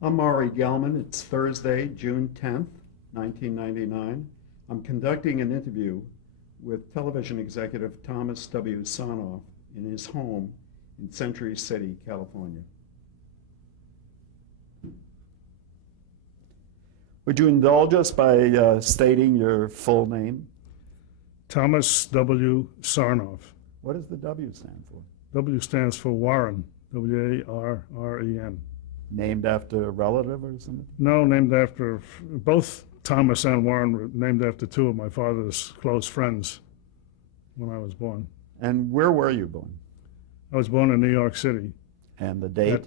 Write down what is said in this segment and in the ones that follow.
I'm Maury Gelman. It's Thursday, June 10th, 1999. I'm conducting an interview with television executive Thomas W. Sarnoff in his home in Century City, California. Would you indulge us by stating your full name? Thomas W. Sarnoff. What does the W stand for? W stands for Warren, W-A-R-R-E-N. Named after a relative or something? No, named after, both Thomas and Warren were named after two of my father's close friends when I was born. And where were you born? I was born in New York City. And the date?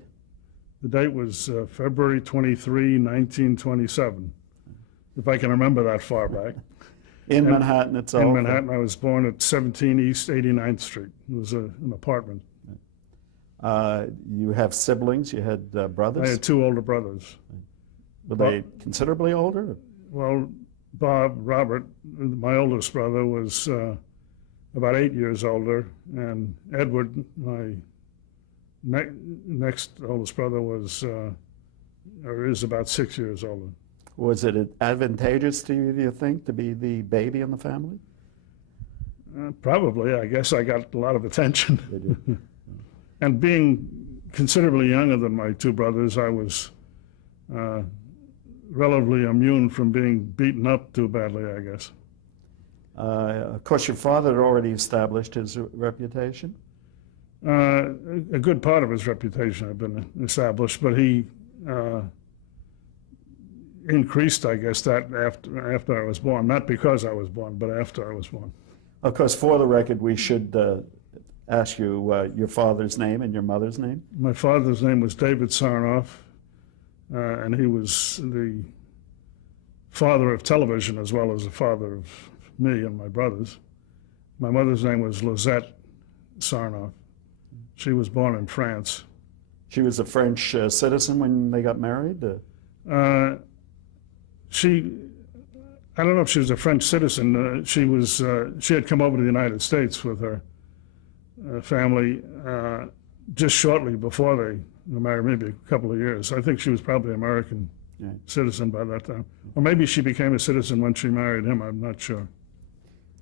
The date was February 23, 1927, if I can remember that far back. In Manhattan itself? In Manhattan. I was born at 17 East 89th Street. It was an apartment. You have siblings? You had brothers? I had two older brothers. Were they considerably older? Well, Robert, my oldest brother, was about 8 years older, and Edward, my next oldest brother, was or is about 6 years older. Was it advantageous to you, do you think, to be the baby in the family? Probably. I guess I got a lot of attention. Did you? And being considerably younger than my two brothers, I was relatively immune from being beaten up too badly, I guess. Of course, your father had already established his reputation. A good part of his reputation had been established, but he increased, I guess, that after I was born. Not because I was born, but after I was born. Of course, for the record, we should ask you your father's name and your mother's name. My father's name was David Sarnoff, and he was the father of television as well as the father of me and my brothers. My mother's name was Lisette Sarnoff. She was born in France. She was a French citizen when they got married? I don't know if she was a French citizen. She had come over to the United States with her family just shortly before they were married, maybe a couple of years. I think she was probably an American citizen by that time. Or maybe she became a citizen when she married him, I'm not sure.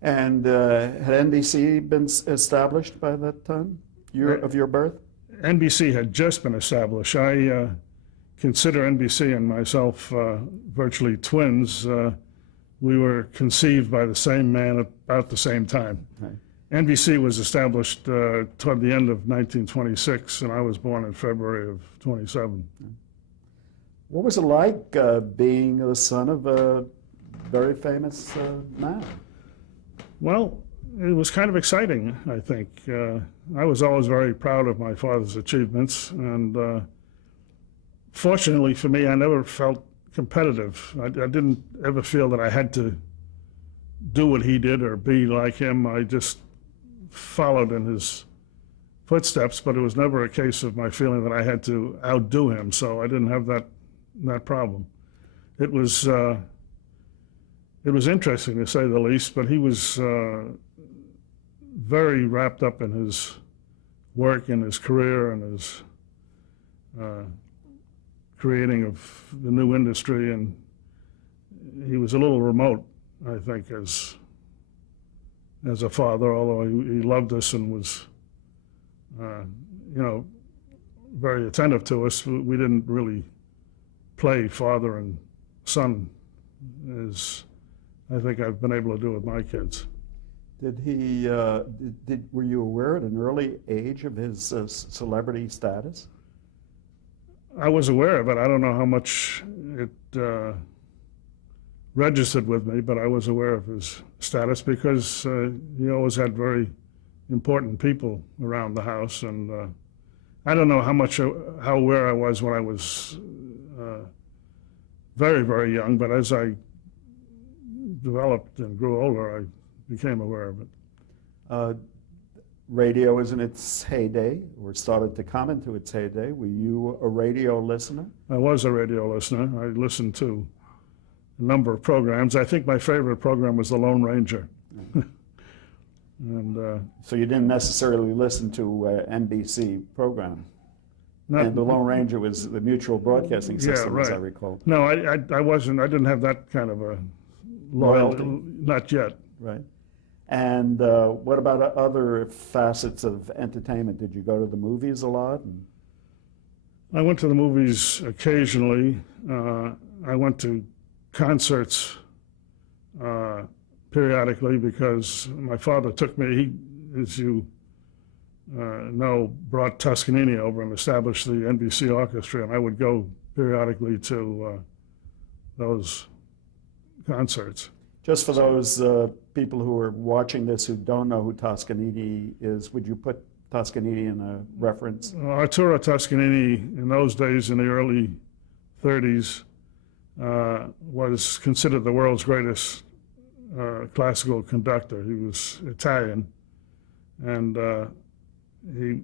And had NBC been established by that time, of your birth? NBC had just been established. I consider NBC and myself virtually twins. We were conceived by the same man at about the same time. Right. NBC was established toward the end of 1926, and I was born in February of 27. What was it like being the son of a very famous man? Well, it was kind of exciting, I think. I was always very proud of my father's achievements, and fortunately for me, I never felt competitive. I didn't ever feel that I had to do what he did or be like him. I just followed in his footsteps, but it was never a case of my feeling that I had to outdo him, so I didn't have that problem. It was interesting, to say the least, but he was very wrapped up in his work and his career and his creating of the new industry, and he was a little remote, I think, as a father, although he loved us and was, very attentive to us. We didn't really play father and son as I think I've been able to do with my kids. Did he? Were you aware at an early age of his celebrity status? I was aware of it. I don't know how much it registered with me, but I was aware of his status because he always had very important people around the house, and I don't know how aware I was when I was very, very young, but as I developed and grew older, I became aware of it. Radio was in its heyday, or started to come into its heyday. Were you a radio listener? I was a radio listener. I listened to a number of programs. I think my favorite program was The Lone Ranger. And so you didn't necessarily listen to NBC programs? Not, And the Lone Ranger was the mutual broadcasting system, yeah, as I right. recall. No, I wasn't. I didn't have that kind of a Loyalty. Not yet. Right. And what about other facets of entertainment? Did you go to the movies a lot? I went to the movies occasionally. I went to concerts periodically because my father took me. He, as you know, brought Toscanini over and established the NBC Orchestra, and I would go periodically to those concerts. Just for those people who are watching this who don't know who Toscanini is, would you put Toscanini in a reference? Arturo Toscanini, in those days, in the early 30s, was considered the world's greatest classical conductor. He was Italian, and he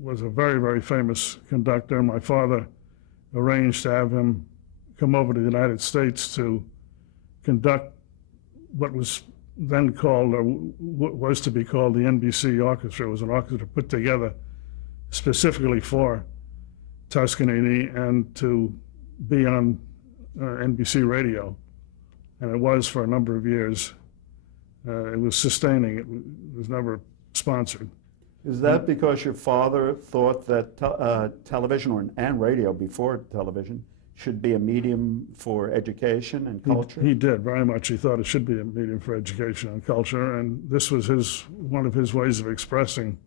was a very, very famous conductor. My father arranged to have him come over to the United States to conduct what was then called, or what was to be called, the NBC Orchestra. It was an orchestra put together specifically for Toscanini and to be on NBC radio. And it was for a number of years. It was sustaining. It was never sponsored. Is that because your father thought that television and radio before television should be a medium for education and culture? He did, very much. He thought it should be a medium for education and culture, and this was one of his ways of expressing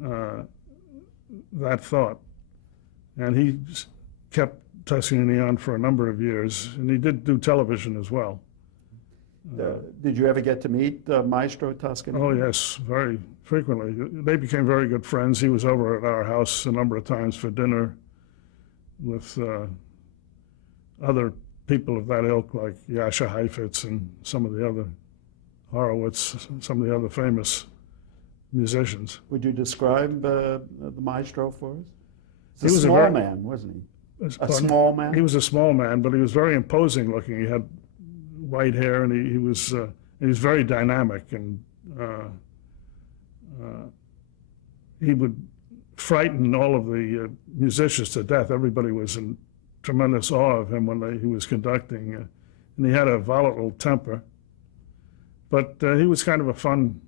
that thought. And he kept Toscanini on for a number of years, and he did do television as well. Did you ever get to meet Maestro Toscanini? Oh, yes, very frequently. They became very good friends. He was over at our house a number of times for dinner with other people of that ilk, like Jascha Heifetz and some of the other Horowitz, some of the other famous musicians. Would you describe the maestro for us? He was a small man, wasn't he? A small man? He was a small man, but he was very imposing looking. He had white hair, and he was very dynamic, and he would frighten all of the musicians to death. Everybody was in tremendous awe of him when he was conducting, and he had a volatile temper. But he was kind of a fun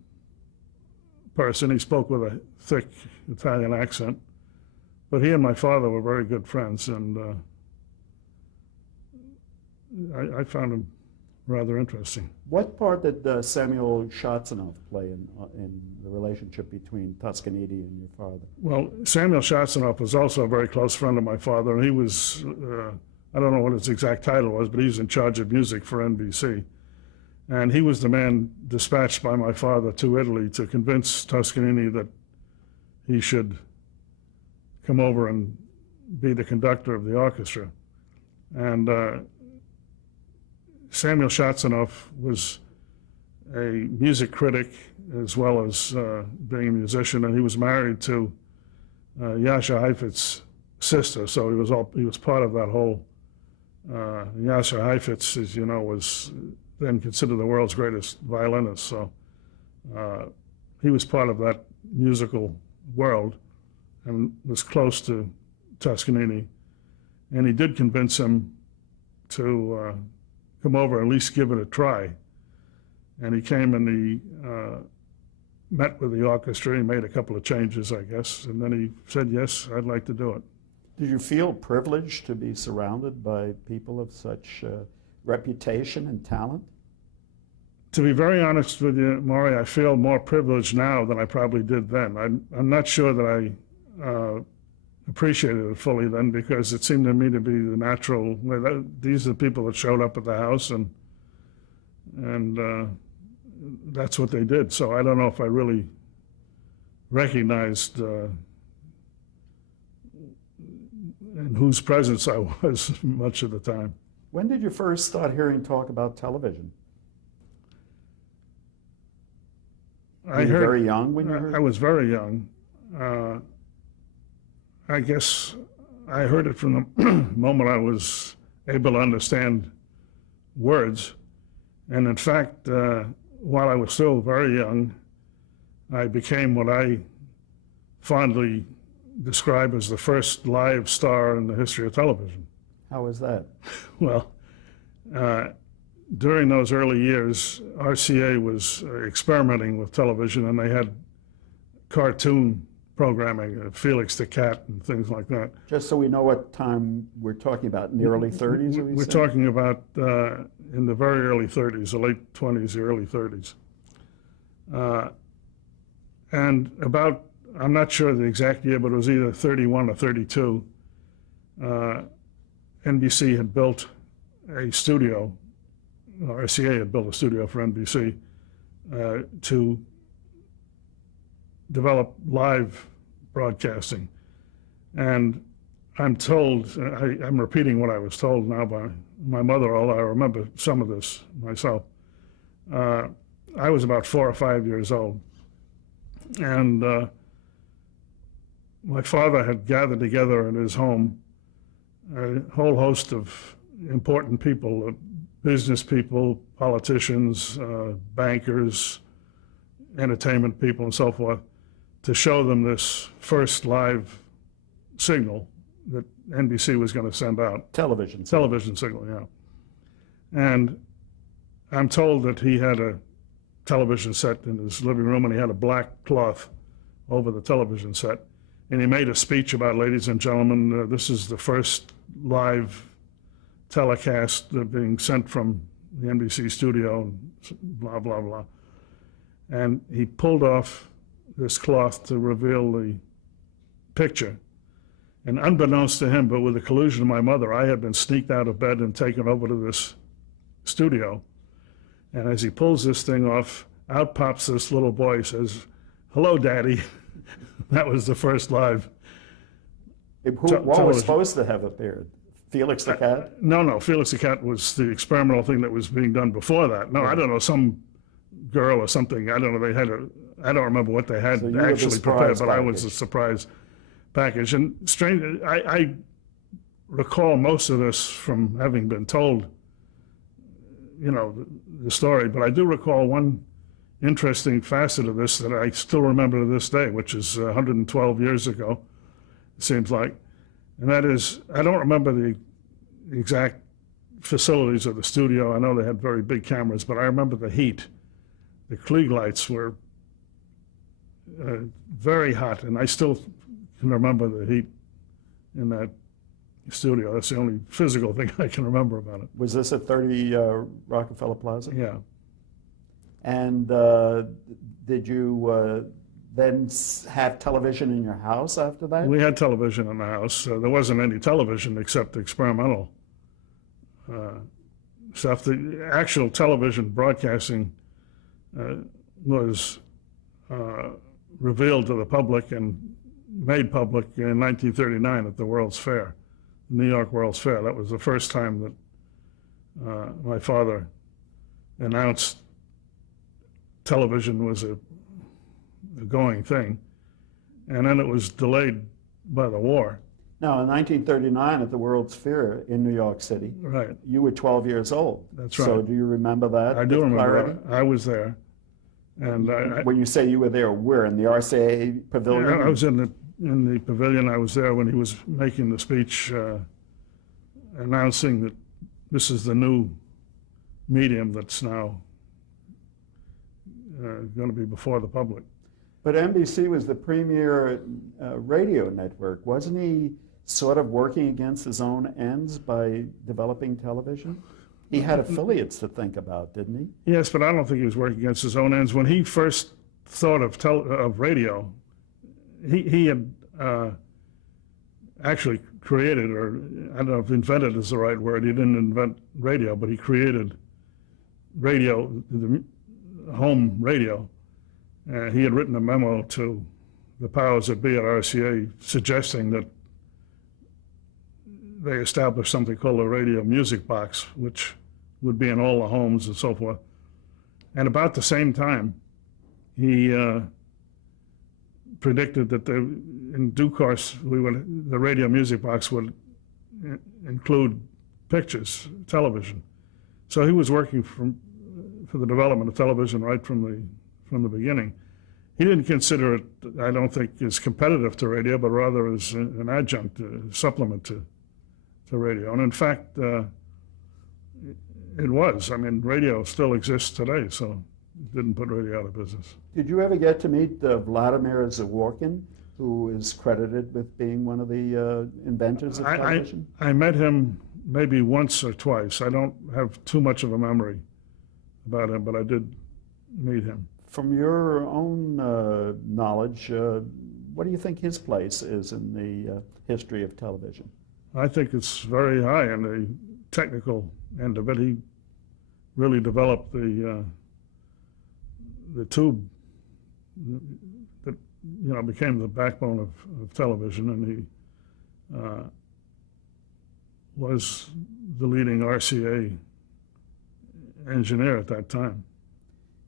person. He spoke with a thick Italian accent. But he and my father were very good friends, and I found him rather interesting. What part did Samuel Schatzenhoff play in the relationship between Toscanini and your father? Well, Samuel Schatzenhoff was also a very close friend of my father, and he was, I don't know what his exact title was, but he was in charge of music for NBC. And he was the man dispatched by my father to Italy to convince Toscanini that he should come over and be the conductor of the orchestra. And Samuel Schatzenhoff was a music critic as well as being a musician, and he was married to Jascha Heifetz's sister, so he was part of that whole. Jascha Heifetz, as you know, was then considered the world's greatest violinist, so he was part of that musical world and was close to Toscanini, and he did convince him to come over and at least give it a try. And he came and he met with the orchestra. He made a couple of changes, I guess, and then he said, yes, I'd like to do it. Did you feel privileged to be surrounded by people of such reputation and talent? To be very honest with you, Maury, I feel more privileged now than I probably did then. I'm not sure that I appreciated it fully then, because it seemed to me to be the natural way. These are the people that showed up at the house, and that's what they did. So I don't know if I really recognized in whose presence I was much of the time. When did you first start hearing talk about television? Were you very young when you heard? I was very young. I guess I heard it from the moment I was able to understand words. And in fact, while I was still very young, I became what I fondly describe as the first live star in the history of television. How was that? Well, during those early years, RCA was experimenting with television, and they had cartoon programming, Felix the Cat and things like that. Just so we know what time we're talking about, in the early 30s? We're talking about in the very early 30s, the late 20s, the early 30s. And about, I'm not sure the exact year, but it was either 31 or 32, NBC had built a studio, RCA had built a studio for NBC to develop live broadcasting. And I'm told, I'm repeating what I was told now by my mother, although I remember some of this myself. I was about 4 or 5 years old. And my father had gathered together in his home a whole host of important people, business people, politicians, bankers, entertainment people, and so forth, to show them this first live signal that NBC was going to send out. Television signal, yeah. And I'm told that he had a television set in his living room, and he had a black cloth over the television set. And he made a speech about, ladies and gentlemen, this is the first live telecast being sent from the NBC studio, and blah, blah, blah. And he pulled off this cloth to reveal the picture. And unbeknownst to him, but with the collusion of my mother, I had been sneaked out of bed and taken over to this studio. And as he pulls this thing off, out pops this little boy, says, "Hello, Daddy." That was the first live What was supposed to have appeared? Felix the Cat? No, Felix the Cat was the experimental thing that was being done before that. No, I don't know, some girl or something. I don't know, I don't remember what they had actually prepared, but I was a surprise package. And strange, I recall most of this from having been told, the story, but I do recall one interesting facet of this that I still remember to this day, which is 112 years ago, it seems like. And that is, I don't remember the exact facilities of the studio. I know they had very big cameras, but I remember the heat. The Klieg lights were very hot, and I still can remember the heat in that studio. That's the only physical thing I can remember about it. Was this at 30 Rockefeller Plaza? Yeah. And did you then have television in your house after that? We had television in the house. There wasn't any television except experimental stuff. The actual television broadcasting was revealed to the public and made public in 1939 at the World's Fair, New York World's Fair. That was the first time that my father announced television was a going thing, and then it was delayed by the war. Now, in 1939 at the World's Fair in New York City, right, you were 12 years old. That's right. So do you remember that? I do remember that. I was there. And when you say you were there, where, in the RCA pavilion? Yeah, I was in the pavilion. I was there when he was making the speech announcing that this is the new medium that's now going to be before the public. But NBC was the premier radio network. Wasn't he sort of working against his own ends by developing television? He had affiliates to think about, didn't he? Yes, but I don't think he was working against his own ends. When he first thought of radio, he had actually created, or I don't know if invented is the right word. He didn't invent radio, but he created radio, the home radio. He had written a memo to the powers that be at RCA suggesting that they establish something called a radio music box, which would be in all the homes and so forth. And about the same time, he predicted that in due course, the radio music box would include pictures, television. So he was working for the development of television right from the beginning. he didn't consider it, I don't think, as competitive to radio, but rather as an adjunct, a supplement to radio. And in fact, it was. I mean, radio still exists today, so it didn't put radio out of business. Did you ever get to meet Vladimir Zaworkin, who is credited with being one of the inventors of television? I met him maybe once or twice. I don't have too much of a memory about him, but I did meet him. From your own knowledge, what do you think his place is in the history of television? I think it's very high in the technical end of it. He really developed the tube that became the backbone of television, and he was the leading RCA engineer at that time.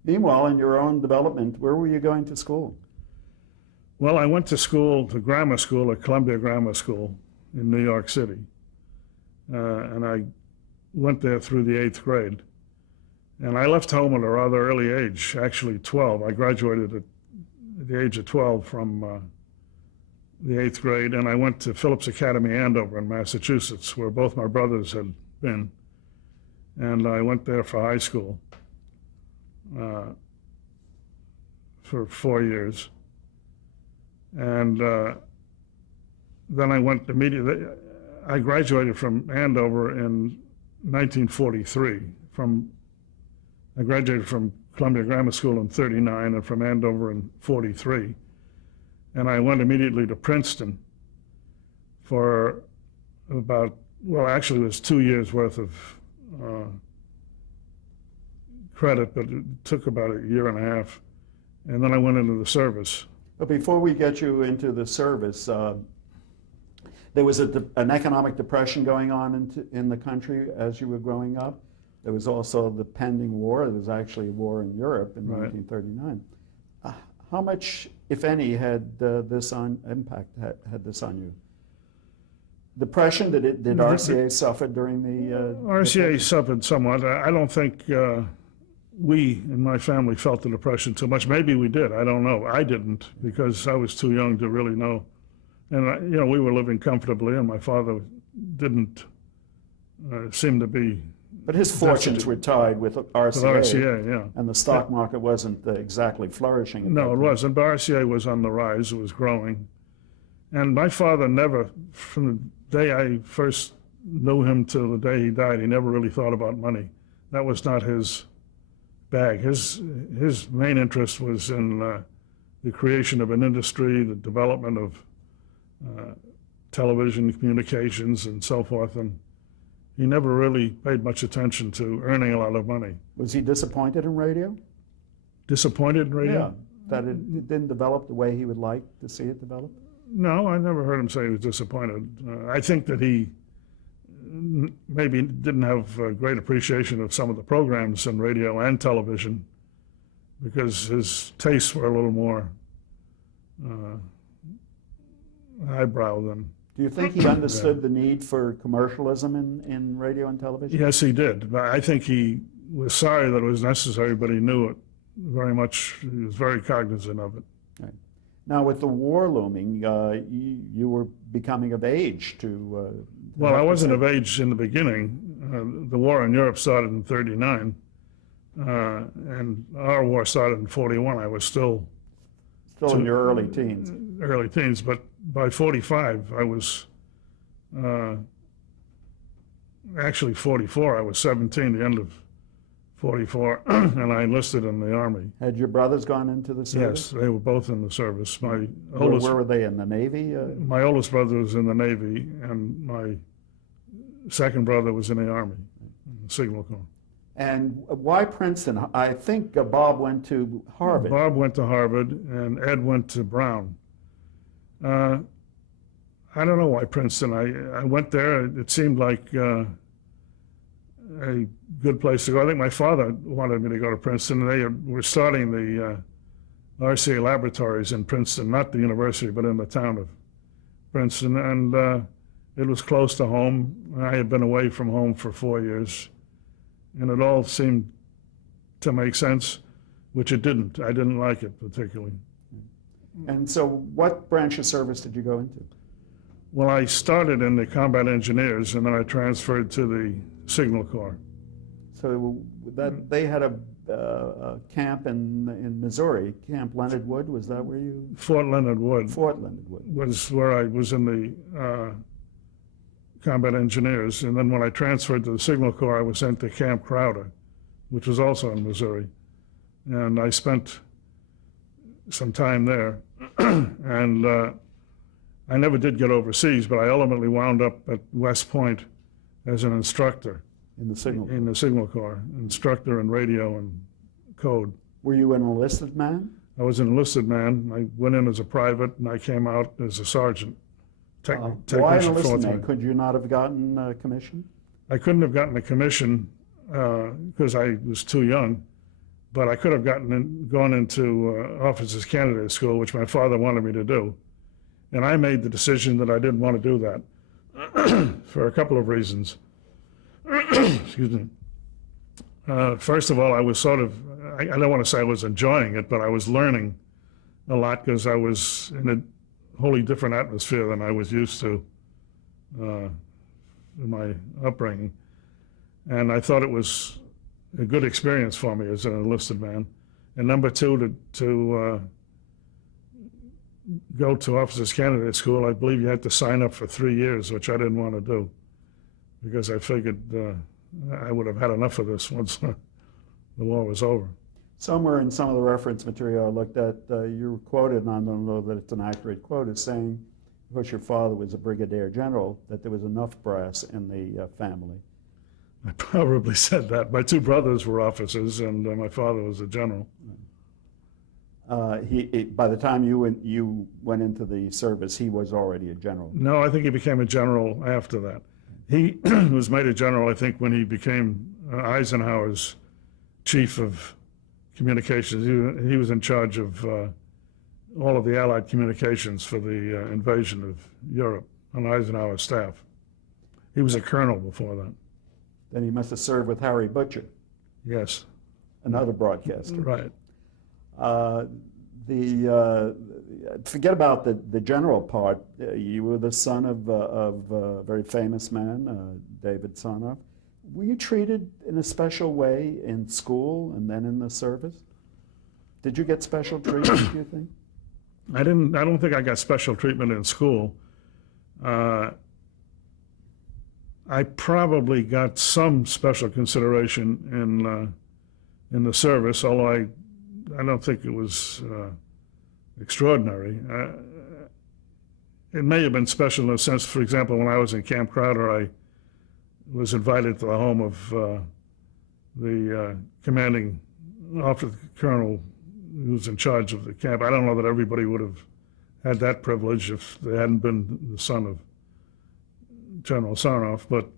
Meanwhile, in your own development, where were you going to school? Well, I went to grammar school at Columbia Grammar School in New York City. And I went there through the 8th grade. And I left home at a rather early age, actually 12. I graduated at the age of 12 from the 8th grade, and I went to Phillips Academy, Andover in Massachusetts, where both my brothers had been. And I went there for high school for 4 years. And then I went immediately. I graduated from Andover in 1943. I graduated from Columbia Grammar School in 39 and from Andover in 43. And I went immediately to Princeton for actually it was 2 years worth of credit, but it took about a year and a half. And then I went into the service. But before we get you into the service, there was an economic depression going on in the country as you were growing up. There was also the pending war. There was actually a war in Europe in 1939. How much, if any, had this impact had this on you? Depression, did RCA suffer during the... RCA suffered somewhat. I don't think we in my family felt the depression too much. Maybe we did. I don't know. I didn't, because I was too young to really know. And we were living comfortably, and my father didn't seem to be. But his fortunes were tied with RCA. With RCA, yeah. And the stock market wasn't exactly flourishing. No, it wasn't. But RCA was on the rise. It was growing. And my father never, from the day I first knew him till the day he died, he never really thought about money. That was not his bag. His main interest was in the creation of an industry, the development of television communications and so forth, and he never really paid much attention to earning a lot of money. Was he disappointed in radio? Disappointed in radio? Yeah, that it didn't develop the way he would like to see it develop? No, I never heard him say he was disappointed. I think that he maybe didn't have a great appreciation of some of the programs in radio and television, because his tastes were a little more highbrow than... Do you think he understood the need for commercialism in radio and television? Yes, he did. But I think he was sorry that it was necessary, but he knew it very much. He was very cognizant of it. Right. Now, with the war looming, you were becoming of age to... Well, I wasn't of age in the beginning. The war in Europe started in 39, and our war started in 41. I was still in your early teens. Early teens, but by 45, I was actually 44. I was 17, the end of 44, and I enlisted in the Army. Had your brothers gone into the service? Yes, they were both in the service. Where were they, in the Navy? My oldest brother was in the Navy, and my second brother was in the Army, in the Signal Corps. And why Princeton? I think Bob went to Harvard. Bob went to Harvard, and Ed went to Brown. I don't know why Princeton. I went there. It seemed like a good place to go. I think my father wanted me to go to Princeton. They were starting the RCA laboratories in Princeton, not the university, but in the town of Princeton. And it was close to home. I had been away from home for 4 years. And it all seemed to make sense, which it didn't. I didn't like it particularly. And so what branch of service did you go into? Well, I started in the combat engineers, and then I transferred to the Signal Corps. So that they had a camp in Missouri, Camp Leonard Wood. Was that where you? Fort Leonard Wood Fort Leonard Wood. was where I was in the combat engineers, and then when I transferred to the Signal Corps, I was sent to Camp Crowder, which was also in Missouri, and I spent some time there, and I never did get overseas, but I ultimately wound up at West Point as an instructor In the Signal Corps. in the Signal Corps, instructor in radio and code. Were you an enlisted man? I was an enlisted man. I went in as a private, and I came out as a sergeant. Why an Technician enlisted fourth man? rank. Could you not have gotten a commission? I couldn't have gotten a commission because I was too young, but I could have gone into officers candidate school, which my father wanted me to do. And I made the decision that I didn't want to do that for a couple of reasons. Excuse me. First of all, I was sort of, I don't want to say I was enjoying it, but I was learning a lot because I was in a wholly different atmosphere than I was used to in my upbringing. And I thought it was a good experience for me as an enlisted man. And number two, to go to officers candidate school, I believe you had to sign up for 3 years, which I didn't want to do because I figured I would have had enough of this once the war was over. Somewhere in some of the reference material I looked at, you were quoted, and I don't know that it's an accurate quote, as saying, because your father was a brigadier general, that there was enough brass in the family. I probably said that. My two brothers were officers, and my father was a general. By the time you went into the service, he was already a general. No, I think he became a general after that. He was made a general, I think, when he became Eisenhower's chief of communications. He was in charge of all of the Allied communications for the invasion of Europe on Eisenhower's staff. He was a colonel before that. Then he must have served with Harry Butcher, Yes, another broadcaster. right. Forget about the general part. You were the son of a very famous man, David Sarnoff. Were you treated in a special way in school and then in the service? Did you get special treatment, do you think? I don't think I got special treatment in school. I probably got some special consideration in the service, although I don't think it was extraordinary. It may have been special in a sense, for example, when I was in Camp Crowder, I was invited to the home of the commanding officer, colonel who was in charge of the camp. I don't know that everybody would have had that privilege if they hadn't been the son of General Sarnoff, but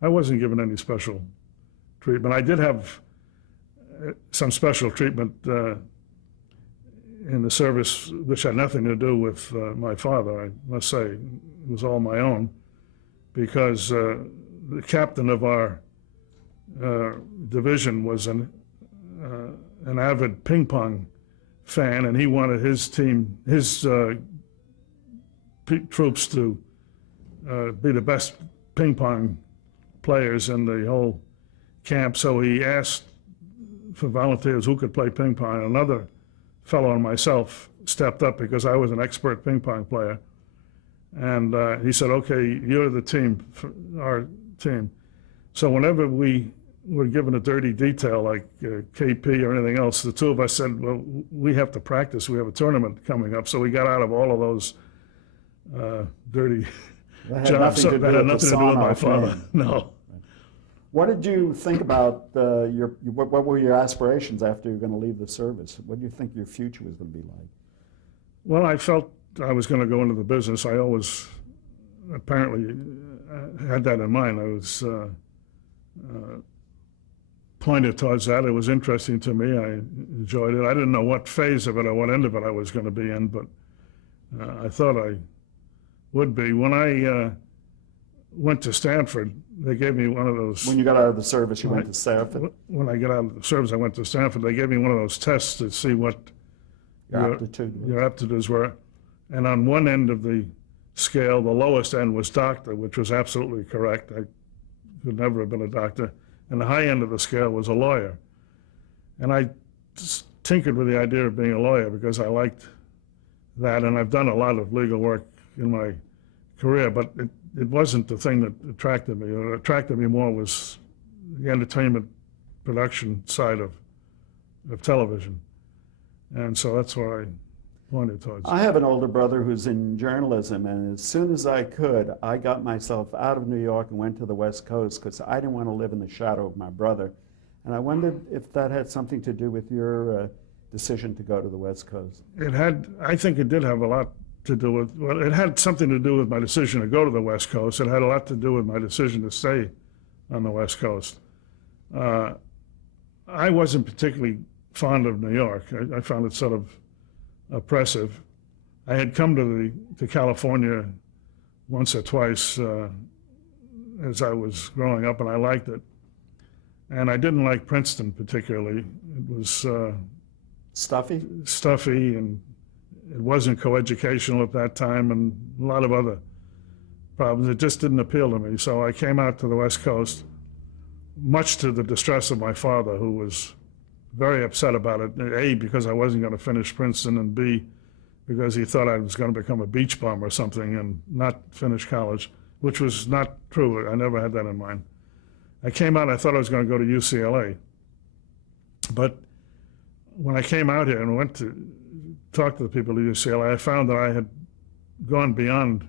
I wasn't given any special treatment. I did have some special treatment in the service, which had nothing to do with my father, I must say. It was all my own, because the captain of our division was an avid ping pong fan, and he wanted his team, his troops to be the best ping pong players in the whole camp. So he asked for volunteers who could play ping pong. Another fellow and myself stepped up because I was an expert ping pong player. And he said, okay, you're the team, for our team. So whenever we were given a dirty detail like KP or anything else, the two of us said, well, we have to practice. We have a tournament coming up. So we got out of all of those dirty jobs. That had nothing to do with my father. No. What did you think about what were your aspirations after you were going to leave the service? What do you think your future was going to be like? Well, I felt I was going to go into the business. I always apparently had that in mind. I was pointed towards that. It was interesting to me. I enjoyed it. I didn't know what phase of it or what end of it I was going to be in, but I thought I would be. When I went to Stanford, they gave me one of those. When you got out of the service, you went to Stanford? When I got out of the service, I went to Stanford. They gave me one of those tests to see what Your aptitudes were. And on one end of the scale, the lowest end was doctor, which was absolutely correct. I could never have been a doctor. And the high end of the scale was a lawyer. And I just tinkered with the idea of being a lawyer because I liked that, and I've done a lot of legal work in my career, but it wasn't the thing that attracted me. What attracted me more was the entertainment production side of television. And so that's what I pointed towards. I have an older brother who's in journalism, and as soon as I could, I got myself out of New York and went to the West Coast because I didn't want to live in the shadow of my brother. And I wondered if that had something to do with your decision to go to the West Coast. I think it did have a lot to do with, well, it had something to do with my decision to go to the West Coast. It had a lot to do with my decision to stay on the West Coast. I wasn't particularly fond of New York. I found it sort of oppressive. I had come to California once or twice as I was growing up, and I liked it. And I didn't like Princeton particularly. It was stuffy, and it wasn't coeducational at that time, and a lot of other problems. It just didn't appeal to me. So I came out to the West Coast, much to the distress of my father, who was very upset about it. A, because I wasn't going to finish Princeton, and B, because he thought I was going to become a beach bum or something and not finish college, which was not true. I never had that in mind. I came out, I thought I was going to go to UCLA. But when I came out here and went to talk to the people at UCLA, I found that I had gone beyond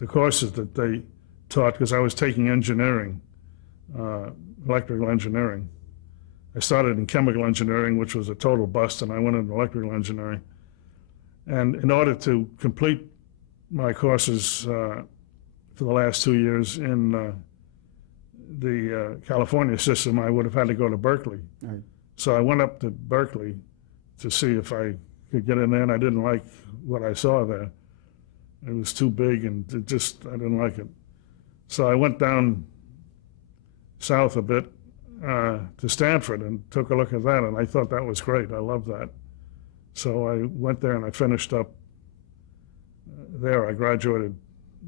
the courses that they taught, because I was taking engineering, electrical engineering. I started in chemical engineering, which was a total bust, and I went into electrical engineering. And in order to complete my courses for the last 2 years in the California system, I would have had to go to Berkeley. Right. So I went up to Berkeley to see if I could get in there, and I didn't like what I saw there. It was too big, and I didn't like it. So I went down south a bit to Stanford and took a look at that, and I thought that was great. I loved that. So I went there and I finished up there. I graduated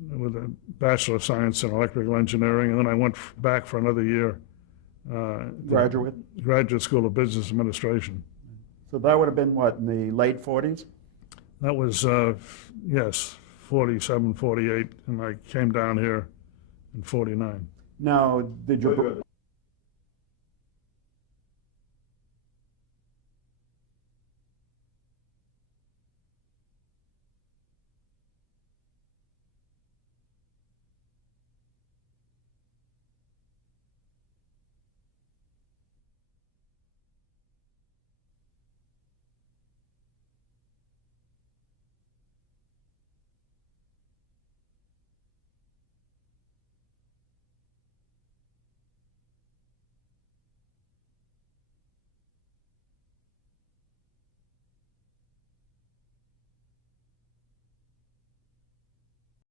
with a Bachelor of Science in Electrical Engineering, and then I went back for another year. Graduate School of Business Administration. So that would have been what, in the late 40s? That was, yes, 47, 48, and I came down here in 49. Now, did your